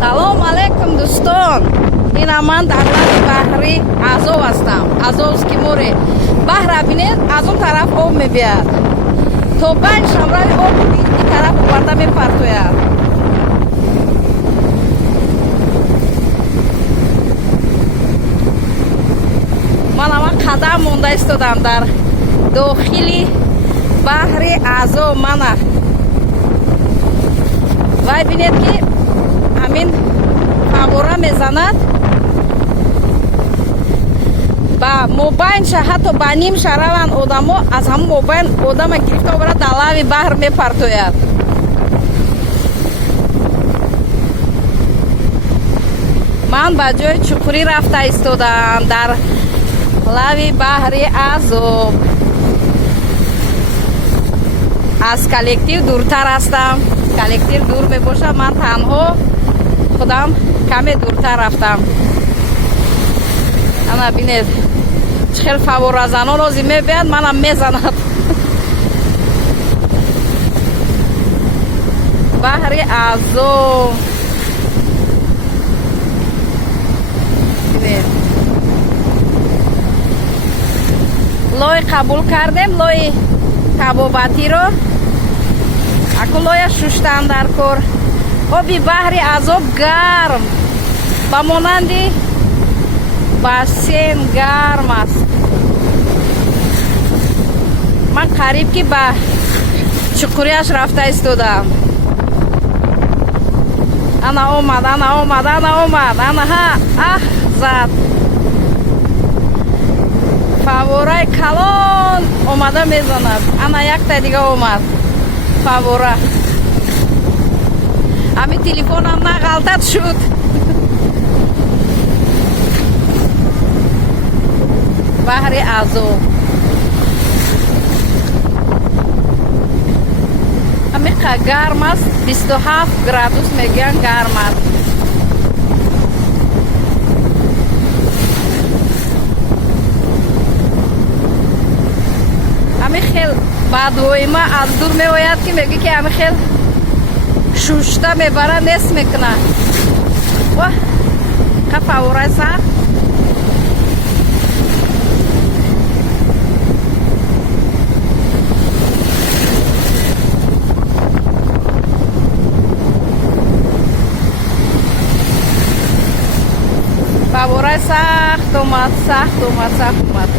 салом алейкум дӯстон. Ина ман дар лаби баҳри Азов ҳастам. Азовски море. Баҳра бинед, аз он тараф об мебияд. То 5 шамрави об ин тараф оварда мепартояд. ман ама қадам монда истодам дар дохили баҳри Азов. мана вай бинед ки ҳамин фавора мезанад ба мобайн ша, ҳатто ба ним ша раванд одамо, аз ҳамон мобайн одама гирифта оварад дар лави баҳр мепартояд. ман ба ҷои чуқурӣ рафта истодам дар лави баҳри Азов. аз коллектив дуртар ҳастам. коллектив дур мебошад, ман танҳо худам каме дуртар рафтам. ана бинед чӣ хел фаворазанон рози мебияд, манам мезанад. баҳри Азов. бинед лой қабул кардем, лои табобатиро. аку лоя шуштан дар кор. оби баҳри Азов гарм, ба монанди бассейн гарм аст. ман қариб ки ба чуқуриаш рафта истодам. ана омад, ана омад, ана омад, ана ҳа аҳ зад. фавораи калон омада мезанад. ана якта дига омад фавора. ҳами телефонам нағалтат шуд. баҳри Азов. ҳамиқа гарм аст. 27 градус мегӯянд гарм аст. ҳами хел бадвоима аз дур меояд ки мегӯ ки ҳами хел шушта мебара нест мекуна. ваҳ қа фавораи сахт. фавораи сахт омад, сахт омад, сахт омад.